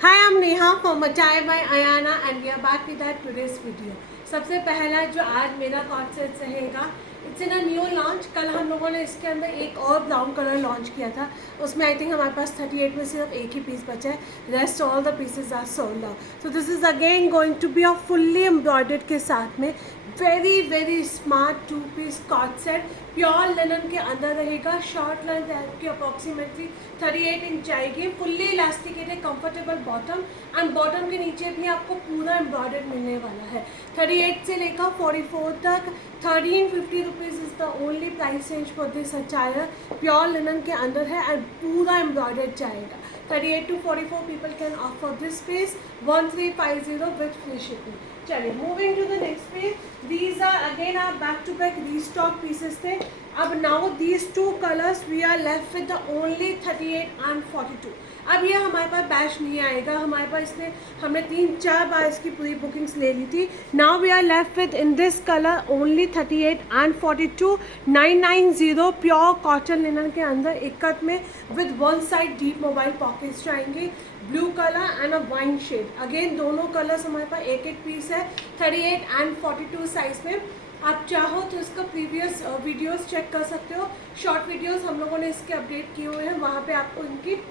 Hi, I'm Neha from Matai by Ayana and we are back with our today's video. सबसे पहला जो आज मेरा कॉन्सेप्ट रहेगा, it's in a new launch. कल हम लोगों ने इसके अंदर एक और ब्राउन कलर लॉन्च किया था. उसमें आई थिंक हमारे पास 38 में सिर्फ एक ही पीस बचा है. Rest all the pieces are sold out. So this is again going to be a fully embroidered के साथ में very very smart 2 piece coord set. Pure linen के अंदर रहेगा. शॉर्ट लेंथ आपकी अप्रॉक्सीमेटली 38 इंच जाएगी. Fully elasticated comfortable bottom and bottom के नीचे भी आपको पूरा एम्ब्रॉयडर्ड मिलने वाला है. 38 से लेकर 44 तक 1350 rupees is the only price range for this attire. Pure linen के अंदर है एंड पूरा एम्ब्रॉयडर्ड जाएगा. 38 to 44 people can offer this piece. 1350 with free shipping. चलिए moving to the next page. These are again आप back to back restock pieces थे. अब now these two colours we are left with the only 38 and 42. अब ये हमारे पास batch नहीं आएगा. हमारे पास इसने हमने 3-4 बार इसकी पूरी बुकिंग्स ले ली थी. Now we are left with in this colour only 38 and 42. 990 pure cotton linen के अंदर इक्कत में with one side deep mobile pockets जाएंगे. Blue colour and a wine shade. Again दोनों कलर्स हमारे पास एक एक पीस है 38 and 42 साइज में. आप चाहो तो इसका प्रीवियस वीडियोस चेक कर सकते हो. शॉर्ट वीडियोस हम लोगों ने इसके अपडेट किए हुए हैं. वहाँ पे आपको इनकी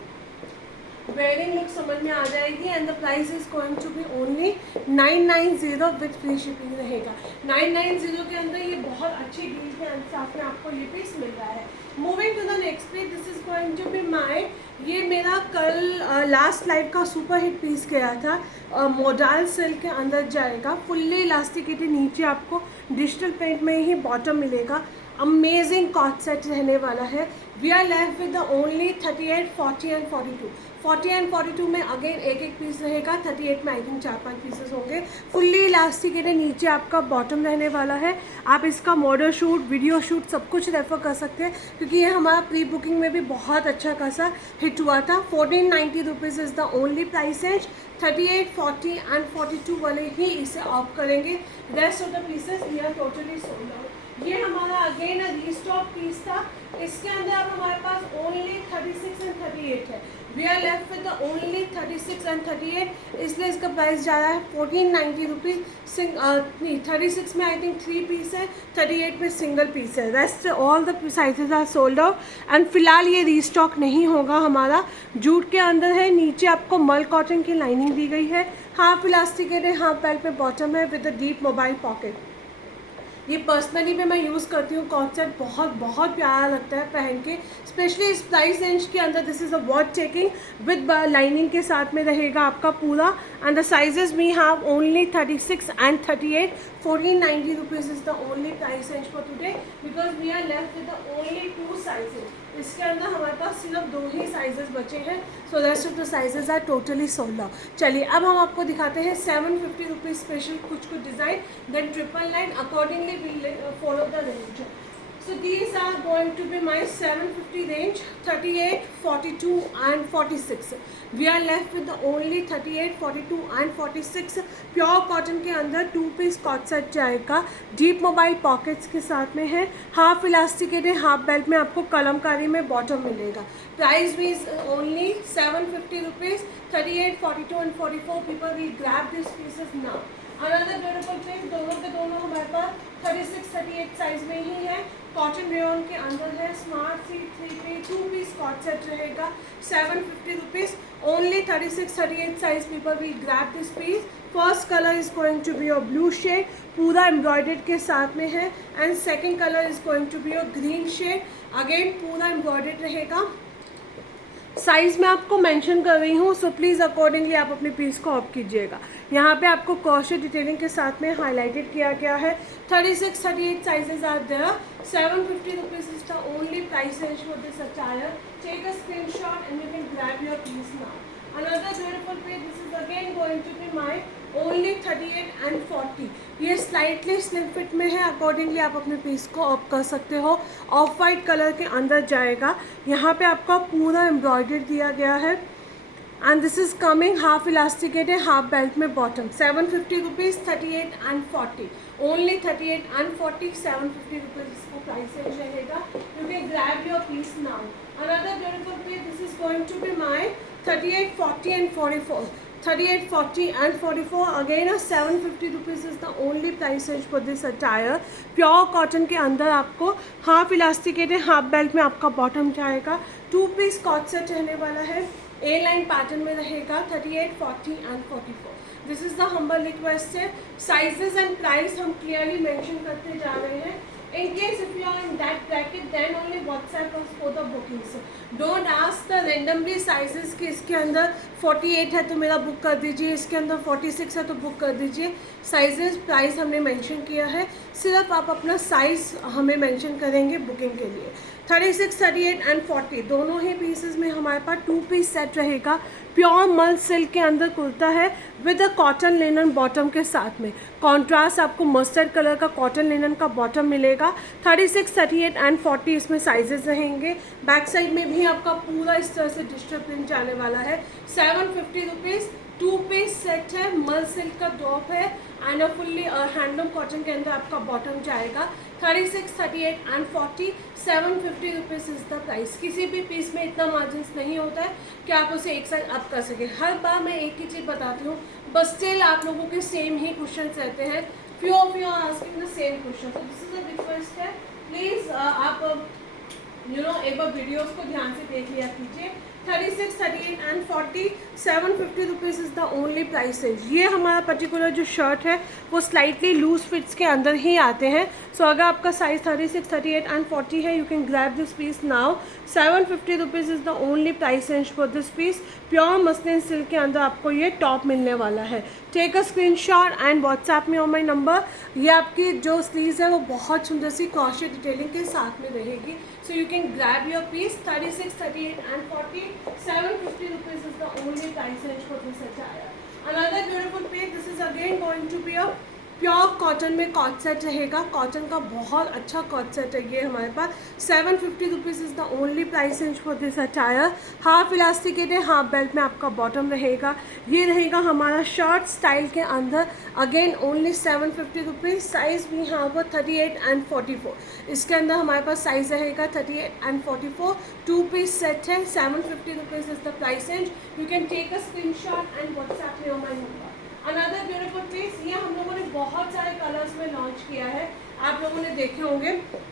वेयरिंग लुक समझ में आ जाएगी. And the price is going to be only 990 with free shipping रहेगा. 990 के अंदर ये बहुत अच्छी डील के साथ में आपको ये पीस मिल रहा है. Moving to the next piece. This is going to be my, ये मेरा कल लास्ट लाइव का सुपर हिट पीस गया था. मोडाल सिल्क के अंदर जाएगा. फुल्ली इलास्टिकेटेड, नीचे आपको डिजिटल प्रिंट में ही बॉटम मिलेगा. अमेजिंग कॉट सेट रहने वाला है. We are left with the only 38, 40 and 42. 40 and 42 में अगेन एक एक पीस रहेगा. 38 में आई थिंक 4-5 पीसेस होंगे. फुल्ली इलास्टिकेटेड, नीचे आपका बॉटम रहने वाला है. आप इसका मॉडल शूट, वीडियो शूट सब कुछ रेफर कर सकते हैं क्योंकि ये हमारा प्री बुकिंग में भी बहुत अच्छा खासा हिट हुआ था. 1490 rupees is the only price range. 38, 40 and 42 वाले ही इसे ऑफ करेंगे. Rest of the pieces we are totally sold out. ये हमारा अगेन रीस्टॉक पीस था. इसके अंदर अब हमारे पास ओनली 36 एंड 38 है. We are left with the only 36 and 38. इसलिए इसका प्राइस जा रहा है 1490 रुपीज़. 36 में आई थिंक 3 पीस है. 38 में सिंगल पीस है. Rest all the sizes are sold out. And फिलहाल ये रीस्टॉक नहीं होगा हमारा. जूट के अंदर है. नीचे आपको मल कॉटन की लाइनिंग दी गई है. हाफ इलास्टिकेटेड, हाफ बेल्ट में बॉटम है with a deep mobile pocket. ये पर्सनली भी मैं यूज़ करती हूँ. कॉन्सेप्ट बहुत बहुत प्यारा लगता है पहन के, स्पेशली इस प्राइस रेंज के अंदर. This is a worth taking. With lining के साथ में रहेगा आपका पूरा. And the sizes we have only 36 and 38. 1490 rupees is the only price range for today because we are left with the only 2 sizes. इसके अंदर हमारे पास सिर्फ 2 ही साइजेस बचे हैं. So rest of the sizes are totally sold out. चलिए अब हम आपको दिखाते हैं 750 रुपीज़ स्पेशल कुछ design. Then 999 accordingly we follow the range. So these are going to be my 750 range. 38, 42 and 46. We are left with the only 38, 42 and 46. Pure cotton के अंदर 2 piece coord set जाएगा. डीप मोबाइल पॉकेट्स के साथ में है. Half elasticated, half belt में आपको कलमकारी में बॉटम मिलेगा. प्राइस भी only 750 rupees. 38, 42 and 44 people will grab these pieces now. Another beautiful piece. दोनों के दोनों हमारे पास 36, 38 साइज में ही है. कॉटन रेयन के अंदर है. Smart see 3 piece 2 piece coord set रहेगा. 750 rupees. Only 36, 38 size people will grab this piece. First colour is going to be your blue shade, पूरा एम्ब्रॉयडर्ड के साथ में है. And second colour is going to be your green shade. Again पूरा embroidered रहेगा. Size मैं आपको mention कर रही हूँ, सो प्लीज़ अकॉर्डिंगली आप अपने पीस को ऑफ कीजिएगा. यहाँ पे आपको क्रॉशेट डिटेलिंग के साथ में हाईलाइटेड किया गया है. 36, 38 sizes are there. 750 rupees is the only price range for this attire. Take a screenshot and you can grab your piece now. Another beautiful piece. This is again going to be my only 38 and 40. ये slightly slim fit में है. Accordingly आप अपने piece को of कर सकते हो. Of white colour के अंदर जाएगा. यहाँ पे आपका पूरा एम्ब्रॉयडरी दिया गया है. And this is coming half elasticated, half belt में bottom. 750 rupees. 38 and 40. Only 38 and 40. 750 rupees इसका प्राइस रेंज रहेगा. You can grab your piece now. Another beautiful piece. This is going to be my 38, 40 and 44. 38, 40 and 44. Again 750 rupees is the only price range for this attire. Pure cotton के अंदर आपको half elasticate है, half belt में आपका bottom जाएगा. 2 piece coord set रहने वाला है, ए लाइन पैटर्न में रहेगा. 38, 40 and 44. This is the humble request है. साइजेस एंड प्राइस हम क्लियरली मेंशन करते जा रहे हैं. In case if you are in that bracket, then only WhatsApp us for the bookings. Don't ask the randomly sizes कि इसके अंदर 48 है तो मेरा बुक कर दीजिए, इसके अंदर 46 है तो बुक कर दीजिए. साइजेस प्राइस हमने मेंशन किया है, सिर्फ आप अपना साइज़ हमें मेंशन करेंगे बुकिंग के लिए. 36, 38 एंड 40 दोनों ही पीसेस में हमारे पास 2 पीस सेट रहेगा. प्योर मल सिल्क के अंदर कुर्ता है with a cotton linen bottom के साथ में. कॉन्ट्रास्ट आपको मस्टर्ड कलर का कॉटन लिनन का बॉटम मिलेगा. 36, 38 एंड 40 इसमें साइजेस रहेंगे. बैक साइड में भी आपका पूरा इस तरह से डिजिटल प्रिंट जाने वाला है. 750 रुपीज़ 2 पीस सेट है, मल सिल्क का टॉप है and a fully handloom cotton के अंदर आपका बॉटम जाएगा. 36, 38 and 40 750 rupees is the price. किसी भी पीस में इतना मार्जिन्स नहीं होता है कि आप उसे एक साथ अप कर सकें. हर बार मैं एक ही चीज़ बताती हूँ, बस स्टिल आप लोगों के सेम ही क्वेश्चन रहते हैं. Few of you are asking the same question. तो दिस इज अ रिक्वेस्ट है, प्लीज़ आप एक बार वीडियोस को ध्यान से देख लिया कीजिए. 36, 38 and 40 750 rupees is the only price range. ये हमारा पर्टिकुलर जो शर्ट है वो स्लाइटली लूज फिट्स के अंदर ही आते हैं. सो अगर आपका साइज 36, 38 एंड 40 है, you can grab this piece now. 750 rupees is the only price range for this piece. Pure muslin silk के अंदर आपको ये टॉप मिलने वाला है. Take a screenshot and WhatsApp में ऑन माई नंबर. ये आपकी जो स्लीव्स है वो बहुत सुंदर सी क्रॉशेट डिटेलिंग के साथ में रहेगी. So you can grab your piece. 36, 38 and 40 750 rupees is the only price range for this attire. Another beautiful piece. This is again going to be a pure cotton में coord set रहेगा. Cotton का बहुत अच्छा coord set है ये हमारे पास. 750 rupees is the only price range for this attire. Half elasticate है, हाफ बेल्ट में आपका बॉटम रहेगा. ये रहेगा हमारा शॉर्ट स्टाइल के अंदर. Again only 750 rupees. साइज़ भी यहाँ पर 38 एंड 44. इसके अंदर हमारे पास साइज़ रहेगा 38 एंड 44. 2 पीस सेट है. 750 rupees is the price range. You can take a screenshot and WhatsApp में on my number. Another beautiful piece, ये हम लोगों ने बहुत सारे कलर्स में लॉन्च किया है, आप लोगों ने देखे होंगे.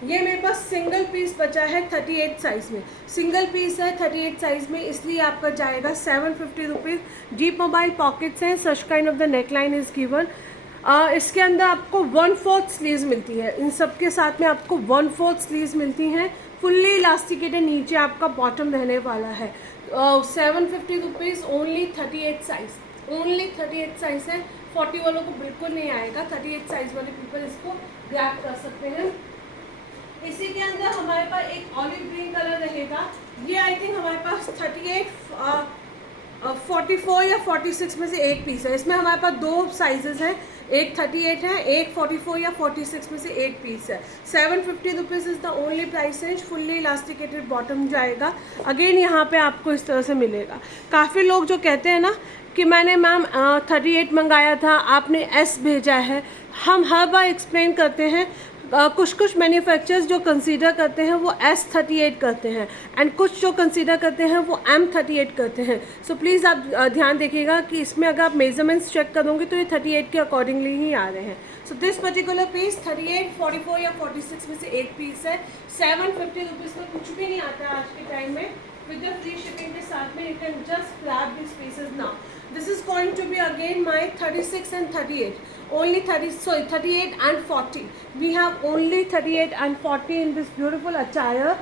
ये मेरे पास सिंगल पीस बचा है 38 साइज़ में. सिंगल पीस है 38 साइज़ में, इसलिए आपका जाएगा 750 रुपीज़. डीप मोबाइल पॉकेट्स हैं. Such kind of the neck line is given. इसके अंदर आपको 1/4 स्लीव्स मिलती है. इन सब के साथ में आपको 1/4 स्लीव्स मिलती हैं. फुल्ली इलास्टिकेटेड नीचे आपका बॉटम रहने वाला है. 750 rupees only. 38 size only 38 size है. 40 वालों को बिल्कुल नहीं आएगा. 38 साइज़ वाले पीपल इसको ग्रैब कर सकते हैं. इसी के अंदर हमारे पास एक ऑलिव ग्रीन कलर रहेगा. ये आई थिंक हमारे पास 38 44 या 46 में से एक पीस है. इसमें हमारे पास 2 साइजेस हैं, एक 38 है, एक 44 या 46 में से एक पीस है. 750 rupees is the only price range. Fully elasticated bottom जाएगा. अगेन यहाँ पे आपको इस तरह से मिलेगा. काफ़ी लोग जो कहते हैं ना कि मैंने मैम 38 मंगाया था, आपने एस भेजा है. हम हर बार एक्सप्लेन करते हैं. कुछ मैन्युफैक्चरर्स जो कंसीडर करते हैं वो S38 करते हैं एंड कुछ जो कंसीडर करते हैं वो M38 करते हैं. सो प्लीज़ आप ध्यान देखिएगा कि इसमें अगर आप मेजरमेंट्स चेक करोगे तो ये 38 के अकॉर्डिंगली ही आ रहे हैं. सो दिस पर्टिकुलर पीस 38, 44 या 46 में से एक पीस है. 750 रुपीज़ में कुछ भी नहीं आता है आज के टाइम में. विद द फ्री शिपिंग के साथ में you can just grab this pieces now. This is going to be again my 36 and 38. Only 38 and 40. We have only 38 and 40 in this beautiful attire.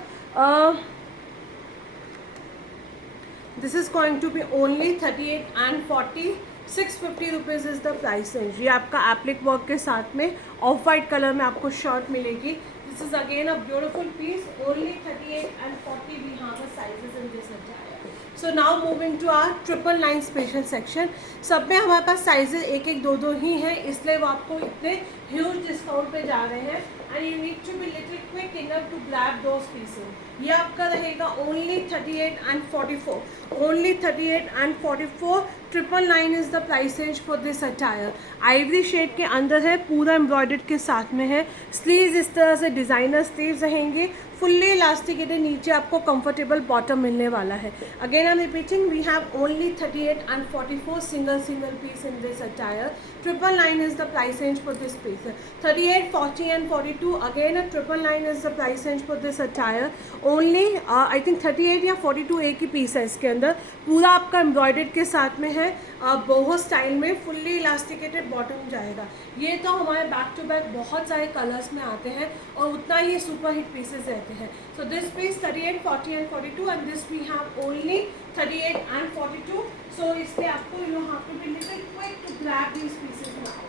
This is going to be only 38 and 40. 650 rupees is the price range. ये आपका applique work के साथ में of white colour में आपको shirt मिलेगी. This is again a beautiful piece. Only 38 and 40 we have a sizes in this attire. So now moving to our 999 special section. सब में हमारे पास साइजेस 1-1, 2-2 ही हैं, इसलिए वो आपको इतने ह्यूज डिस्काउंट पे जा रहे हैं. And you need to be little quick enough to grab those pieces. ये आपका रहेगा only 38 and 44. Only 38 and 44. 999 is the price range for this attire. Ivory shade के अंदर है, पूरा एम्ब्रॉयडर्ड के साथ में है। स्लीव्स इस तरह से डिज़ाइनर स्लीव्स रहेंगे, फुल्ली इलास्टिकेटेड, नीचे आपको कंफर्टेबल बॉटम मिलने वाला है। Again I am repeating, we have only 38 and 44 single piece in this attire. 999 is the price range for this piece. 38, 40 and 42 again a 999 is the price range for this attire. Only I think 38 या 42 एक ही piece है इसके अंदर, पूरा आपका embroidered के साथ में है, बोहो स्टाइल में, फुल्ली इलास्टिकेटेड बॉटम जाएगा। ये तो हमारे बैक टू बैक बहुत सारे कलर्स में आते हैं और उतना ही सुपर हिट पीसेस रहते हैं। So this piece 38, 40 and 42 and this we have only 38 and 42. So इसके आपको you have to be little quick to grab these pieces now.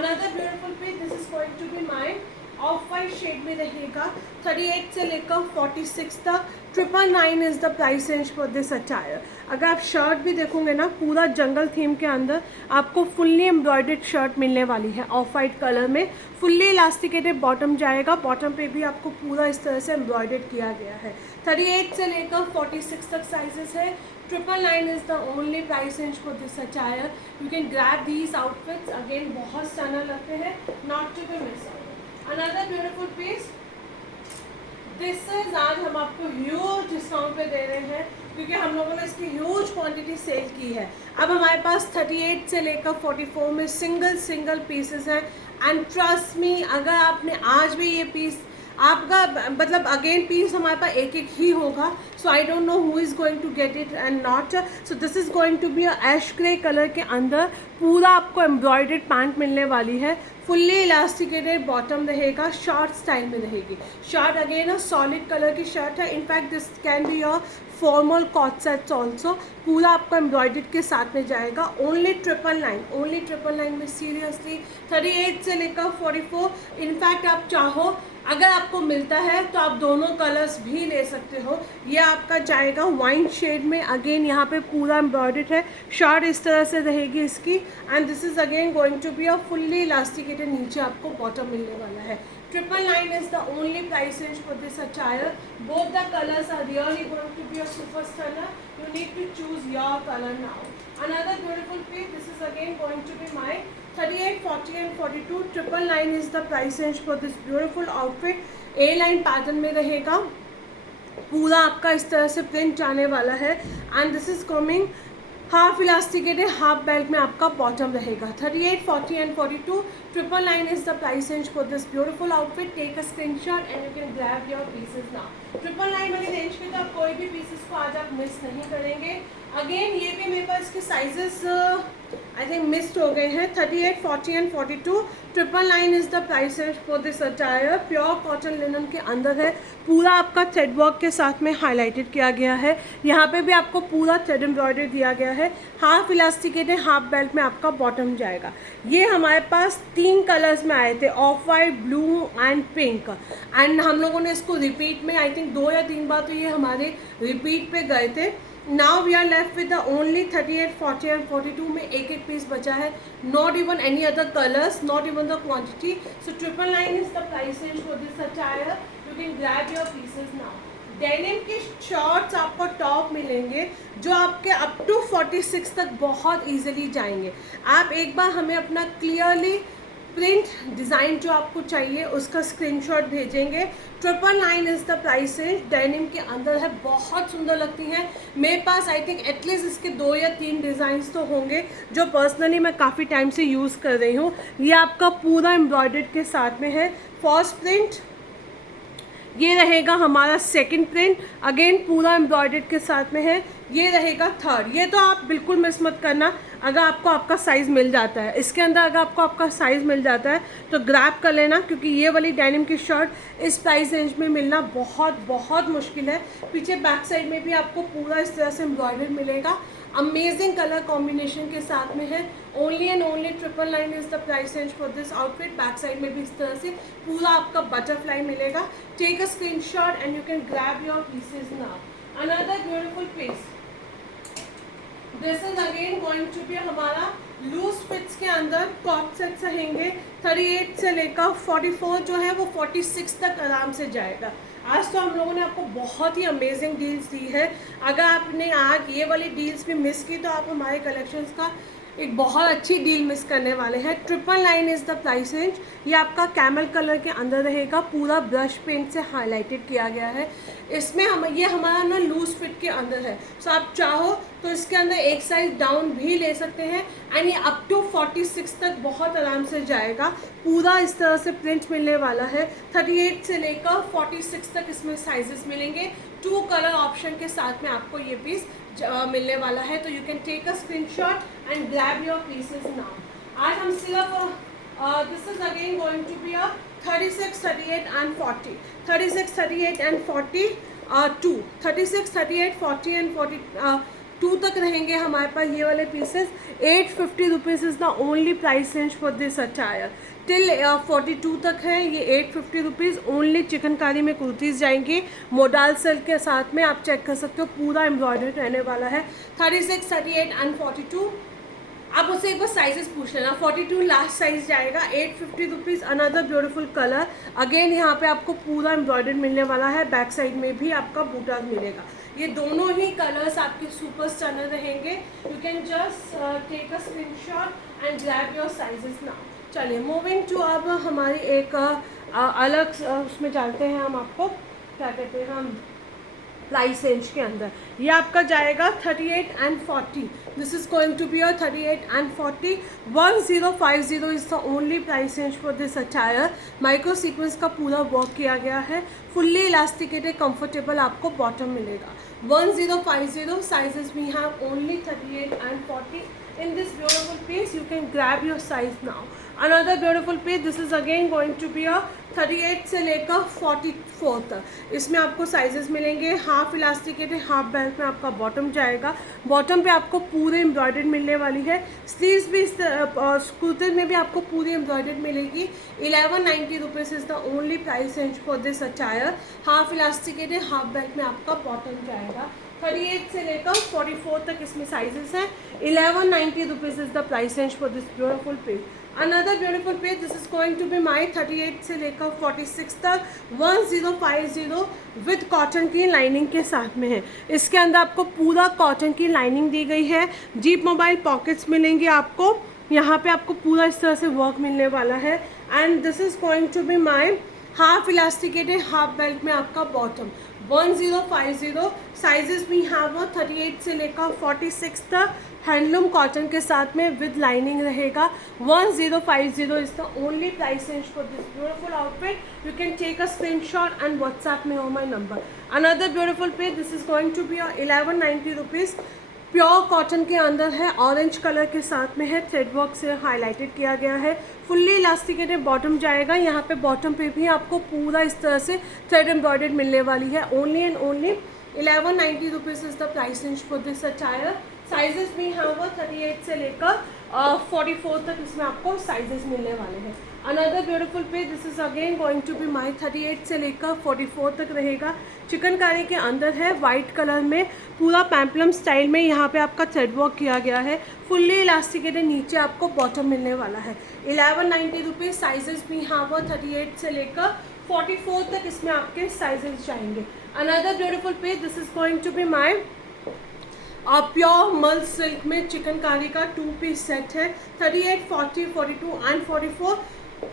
Another beautiful piece, this is going to be mine. Off white shade में रहेगा, 38 से लेकर 46 तक। 999 is the price range for this attire. अगर आप shirt भी देखोगे ना, पूरा जंगल थीम के अंदर आपको फुल्ली एम्ब्रॉयडर्ड शर्ट मिलने वाली है ऑफ वाइट कलर में। फुल्ली इलास्टिकेटेड बॉटम जाएगा, बॉटम पे भी आपको पूरा इस तरह से एम्ब्रॉयडर्ड किया गया है। 38 से लेकर 46 तक साइजेस है। 999 is the only price range for this attire. You can grab these outfits, again बहुत स्टैंडर्ड लगते हैं, not to be miss. Another beautiful piece, this is आज हम आपको ह्यूज डिस्काउंट पे दे रहे हैं क्योंकि हम लोगों ने इसकी ह्यूज क्वांटिटी सेल की है। अब हमारे पास 38 से लेकर 44 में सिंगल पीसेस हैं एंड ट्रस्ट मी, अगर आपने आज भी ये पीस आपका मतलब अगेन पीस हमारे पास एक एक ही होगा। So I don't know who is going to get it and not. So this is going to be ash grey colour के अंदर, पूरा आपको एम्ब्रॉयडर्ड पैंट मिलने वाली है, फुल्ली इलास्टिकेटेड बॉटम रहेगा, शॉर्ट स्टाइल में रहेगी। शर्ट अगेन सॉलिड कलर की शर्ट है, in fact this can be your formal coord sets also. पूरा आपको एम्ब्रॉयडर्ड के साथ में जाएगा। ओनली 999 में सीरियसली 38 से लेकर 44। इनफैक्ट आप चाहो, अगर आपको मिलता है तो आप दोनों कलर्स भी ले सकते हो। ये आपका जाएगा वाइन शेड में, अगेन यहाँ पे पूरा एम्ब्रॉयडर्ड है, शर्ट इस तरह से रहेगी इसकी and this is again going to be a fully elasticated, नीचे आपको बॉटम मिलने वाला है। 999 is the only price range for this attire. Both the colors are really going to be a super stunner. You need to choose your color now. Another beautiful piece, this is again going to be my 38, 40 and 42. 999 is the price range for this beautiful outfit. A-line pattern में रहेगा, पूरा आपका इस तरह से print आने वाला है and this is coming half elasticated, half belt में आपका बॉटम रहेगा। 38, 40 and 42. 999 is the price range for this beautiful outfit. Take a screenshot and you can grab your pieces now. 999 वाली रेंज में तो आप कोई भी पीसेस को आज आप मिस नहीं करेंगे। अगेन ये भी मेरे पास इसके साइजेस आई थिंक मिस्ड हो गए हैं। 38, 40 and 42. 999 is the price range for this attire. Pure cotton linen के अंदर है, पूरा आपका थ्रेड वर्क के साथ में हाईलाइटेड किया गया है। यहाँ पे भी आपको पूरा थ्रेड एम्ब्रॉयडरी दिया गया है, हाफ इलास्टिकेटेड, हाफ बेल्ट में आपका बॉटम जाएगा। ये हमारे पास 3 कलर्स में आए थे, of white, blue and pink, and हम लोगों ने इसको रिपीट में आई थिंक 2 या 3 बार तो ये हमारे रिपीट पे गए थे। Now we are left with the only 38, 40 and 42 में एक पीस बचा है, not even any other colours, not even the quantity. So 999 is the price range for this attire. You can grab your pieces now. Denim के shorts आपको top मिलेंगे जो आपके up to 46 तक बहुत ईजिली जाएंगे। आप एक बार हमें अपना क्लियरली प्रिंट डिज़ाइन जो आपको चाहिए उसका स्क्रीनशॉट भेजेंगे। 999 is the price range, denim के अंदर है, बहुत सुंदर लगती हैं। मेरे पास आई थिंक एटलीस्ट इसके 2 या 3 डिज़ाइंस तो होंगे जो पर्सनली मैं काफ़ी टाइम से यूज़ कर रही हूँ। ये आपका पूरा एम्ब्रॉयडर्ड के साथ में है। फर्स्ट प्रिंट ये रहेगा हमारा, सेकंड प्रिंट अगेन पूरा एम्ब्रॉयडर्ड के साथ में है, ये रहेगा थर्ड। ये तो आप बिल्कुल मिस मत करना अगर आपको आपका साइज़ मिल जाता है। इसके अंदर अगर आपको आपका साइज़ मिल जाता है तो ग्रैब कर लेना, क्योंकि ये वाली डेनिम की शर्ट इस प्राइस रेंज में मिलना बहुत मुश्किल है। पीछे बैक साइड में भी आपको पूरा इस तरह से एम्ब्रॉयडर्ड मिलेगा, अमेजिंग कलर कॉम्बिनेशन के साथ में है। Only and only 999 is the price range for this outfit. Back side में भी इस तरह से पूरा आपका बटरफ्लाई मिलेगा। Take a screenshot and you can grab your pieces now. Another beautiful piece, this is again going to be हमारा loose fits के अंदर कॉट सेट्स रहेंगे। 38 से लेकर 44 जो है वो 46 तक आराम से जाएगा। आज तो हम लोगों ने आपको बहुत ही अमेजिंग डील्स दी है। अगर आपने आज ये वाली डील्स भी मिस की तो आप हमारे कलेक्शंस का एक बहुत अच्छी डील मिस करने वाले हैं। 999 इज़ द प्राइस रेंज। ये आपका कैमल कलर के अंदर रहेगा, पूरा ब्रश पेंट से हाईलाइटेड किया गया है। इसमें ये हमारा ना लूज फिट के अंदर है, सो आप चाहो तो इसके अंदर एक साइज डाउन भी ले सकते हैं एंड ये अप टू 46 तक बहुत आराम से जाएगा। पूरा इस तरह से प्रिंट मिलने वाला है। 38 से लेकर 46 तक इसमें साइजेस मिलेंगे। 2 कलर ऑप्शन के साथ में आपको ये पीस मिलने वाला है, तो you can take a screenshot and grab your pieces now. आज हम सिर्फ this is again going to be a 36, 38 and 40, 36, 38 and 42, 36, 38, 40 and 42 तक रहेंगे हमारे पास ये वाले pieces. 850 rupees is the only price range for this attire. Till 42 तक है ये 850 रुपीज़ ओनली। चिकनकारी में कुर्तीज़ जाएंगी मोडाल सिल्क के साथ में, आप चेक कर सकते हो, पूरा एम्ब्रॉयडर्ड रहने वाला है। 36, 38 एंड 42। आप उससे एक बार साइजेस पूछ लेना। 42 लास्ट साइज जाएगा। 850 rupees. Another beautiful colour, again यहाँ पे आपको पूरा एम्ब्रॉयडर्ड मिलने वाला है। बैक साइड में भी आपका बूटा मिलेगा। ये दोनों ही कलर्स आपके सुपर स्टनर रहेंगे। You can just take a screenshot and grab your sizes now. चलिए मूविंग टू अब हमारी एक अलग उसमें जानते हैं हम आपको क्या कहते हैं हम प्राइस रेंज के अंदर। ये आपका जाएगा 38 and 40। This is going to be a 38 and 40। 1050 is the only price range for this attire. Micro sequence का पूरा वर्क किया गया है। फुल्ली इलास्टिकेटेड कंफर्टेबल आपको बॉटम मिलेगा। 1050 sizes we have only 38 and 40। In this beautiful piece you can grab your size now. Another beautiful piece, this is again going to be a 38 से लेकर 44 तक। इसमें आपको साइजेस मिलेंगे। हाफ इलास्टिकेटेड, हाफ बेल्ट में आपका bottom जाएगा। Bottom पे आपको पूरे एम्ब्रॉयडर्ड मिलने वाली है। स्लीव्स भी कुर्ते में भी आपको पूरी एम्ब्रॉयडर्ड मिलेगी। 1190 rupees is the only price range for this attire. Half elasticated, half belt में आपका बॉटम जाएगा। 38 से लेकर 44 तक इसमें साइजेस हैं। 1190 rupees is the price range for this beautiful piece. Another beautiful piece, this is going to be my 38 से लेकर 46 तक। 1050 विद कॉटन की लाइनिंग के साथ में है। इसके अंदर आपको पूरा कॉटन की लाइनिंग दी गई है। जीप मोबाइल पॉकेट्स मिलेंगे आपको। यहाँ पे आपको पूरा इस तरह से वर्क मिलने वाला है। And this is going to be my half elasticated, half belt में आपका बॉटम। 1050 साइजेस भी हैव 38 से लेकर 46 तक। हैंडलूम कॉटन के साथ में विद लाइनिंग रहेगा। 1050 is the only price range for this beautiful outfit. You can take a screenshot and WhatsApp में हो my number. Another beautiful piece, this is going to be 1190 rupees. Pure cotton के अंदर है, orange colour के साथ में है, thread work से हाईलाइटेड किया गया है। फुल्ली इलास्टिकेटेड बॉटम जाएगा। यहाँ पे बॉटम पे भी आपको पूरा इस तरह से थ्रेड एम्ब्रॉयडर्ड मिलने वाली है। Only and only 1190 rupees is the price range for this attire. Sizes भी यहाँ पर 38 से लेकर 44 तक इसमें आपको साइजेस मिलने वाले हैं। Another beautiful piece, this is again going to be my 38 से लेकर 44 तक रहेगा। चिकनकारी के अंदर है, वाइट कलर में पूरा पैम्पलम स्टाइल में यहाँ पे आपका थ्रेड वर्क किया गया है। फुल्ली इलास्टिकेटेड नीचे आपको बॉटम मिलने वाला है। 1190 रुपीज़। साइजेस भी यहाँ पर 38 से लेकर 44 तक इसमें आपके साइजेस जाएंगे। Another beautiful piece, this is going to be my pure mul silk में चिकनकारी का 2 पीस सेट है। 38, 40, 42 एंड 44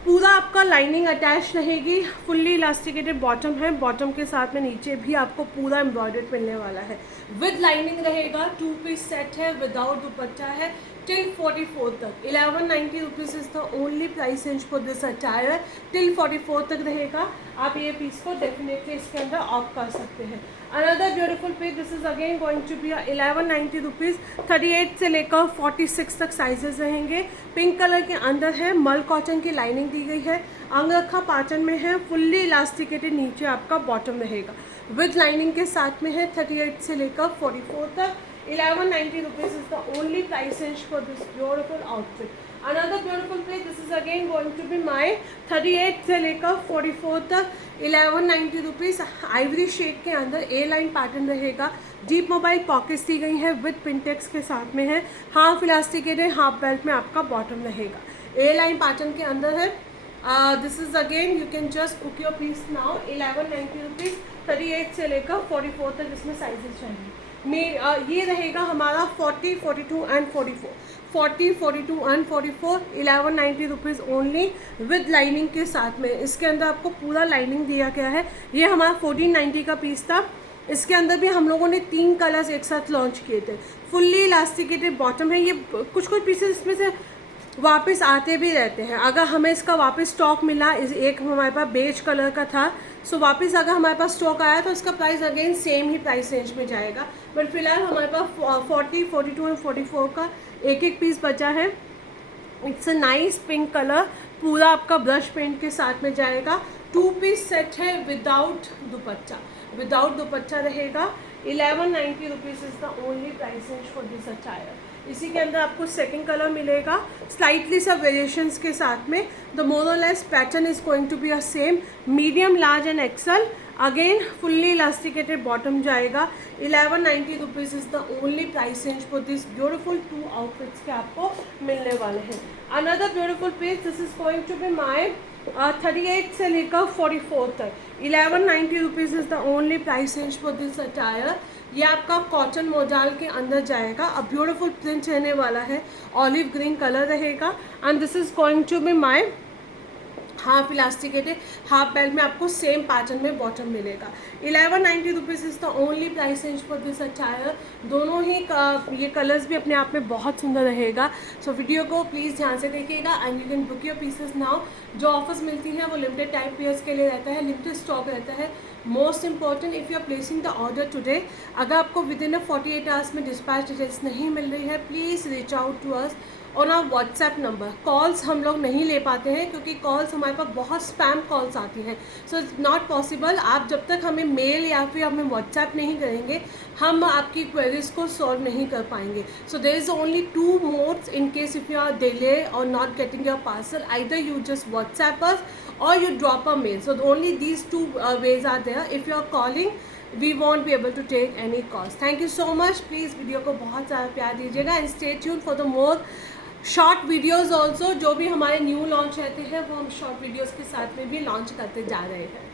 पूरा आपका लाइनिंग अटैच रहेगी। फुल्ली इलास्टिकेटेड बॉटम है। बॉटम के साथ में नीचे भी आपको पूरा एम्ब्रॉयडर्ड मिलने वाला है। विद लाइनिंग रहेगा। 2 पीस सेट है, विदाउट दुपट्टा है। टिल 44 तक 1190 rupees is the only price range for this attire. Till 44 तक रहेगा। आप ये पीस को डेफिनेटली इसके अंदर ऑफ कर सकते हैं। Another beautiful piece, this is again going to be 1190 rupees. 38 से लेकर 46 तक साइजेस रहेंगे। पिंक कलर के अंदर है, मल कॉटन की लाइनिंग दी गई है। अंगरखा पैटर्न में है। फुल्ली इलास्टिकेटेड नीचे आपका बॉटम रहेगा। विद लाइनिंग के साथ में है। 38 से लेकर 44 तक। 1190 rupees is the only price range for this beautiful outfit. Another beautiful piece, this is again going to be my 38 से लेकर 44 तक 1190 रुपीज़। आइवरी शेड के अंदर ए लाइन पैटर्न रहेगा। डीप मोबाइल पॉकेट्स दी गई है विद पिंटेक्स के साथ में है। हाफ इलास्टिकेटेड, हाफ बेल्ट में आपका बॉटम रहेगा। ए लाइन पैटर्न के अंदर है। This is again you can just book your piece now 1190 rupees 38 से लेकर 44 तक इसमें साइजेस रहेंगे। ये रहेगा हमारा 40, 42 and 44, 40, 42 and 44 1190 rupees only with lining के साथ में। इसके अंदर आपको पूरा लाइनिंग दिया गया है। ये हमारा 1490 का पीस था। इसके अंदर भी हम लोगों ने 3 कलर्स एक साथ लॉन्च किए थे। फुल्ली इलास्टिकेटेड बॉटम है। ये कुछ पीसेस इसमें से वापस आते भी रहते हैं। अगर हमें इसका वापस स्टॉक मिला, एक हमारे पास बेज कलर का था, सो वापस अगर हमारे पास स्टॉक आया तो इसका प्राइस अगेन सेम ही प्राइस रेंज में जाएगा। बट फिलहाल हमारे पास 40, 42 एंड 44 का एक पीस बचा है। It's a nice pink colour, पूरा आपका ब्रश पेंट के साथ में जाएगा। 2 पीस सेट है विदाउट दुपट्टा, रहेगा। 1190 rupees is the only price range for this attire. इसी के अंदर आपको सेकंड कलर मिलेगा स्लाइटली सब वेरिएशंस के साथ में। द मोर और less pattern is going to be a same, medium, large and XL. Again fully elasticated bottom जाएगा। 1190 rupees is the only price range for this beautiful 2 outfits के आपको मिलने वाले हैं। Another beautiful piece, this is going to be my 38 से लेकर 44 तक 1190 rupees is the only price range for this attire. ये आपका कॉटन मोजाल के अंदर जाएगा। अब ब्यूटीफुल प्रिंट रहने वाला है, ऑलिव ग्रीन कलर रहेगा। And this is going to be my half elasticated, half belt में आपको सेम पैटर्न में बॉटम मिलेगा। 1190 rupees is the only price range for this attire. दोनों ही ये कलर्स भी अपने आप में बहुत सुंदर रहेगा। सो वीडियो को प्लीज़ ध्यान से देखिएगा and you can book your pieces now. जो ऑफर्स मिलती हैं वो लिमिटेड टाइम पीरियड्स के लिए रहता है, लिमिटेड स्टॉक रहता है। Most important, if you are placing the order today, अगर आपको विद इन 48 आवर्स में डिस्पैच डिटेल्स नहीं मिल रही है, please reach out to us on our WhatsApp number. Calls हम लोग नहीं ले पाते हैं क्योंकि कॉल्स हमारे पास बहुत स्पैम कॉल्स आती हैं। So it's not possible. आप जब तक हमें मेल या फिर हमें व्हाट्सएप नहीं करेंगे, हम आपकी क्वेरीज को सॉल्व नहीं कर पाएंगे। So there is only 2 modes in case if you are delay और not getting your parcel, either you just WhatsApp us or you drop a mail. So only these 2 ways are there. If you are calling, we won't be able to take any calls. Thank you so much. Please video को बहुत ज़्यादा प्यार दीजिएगा and stay tuned for the more short videos also. जो भी हमारे new launch रहते हैं वो हम शॉर्ट वीडियोज़ के साथ में भी लॉन्च करते जा रहे हैं।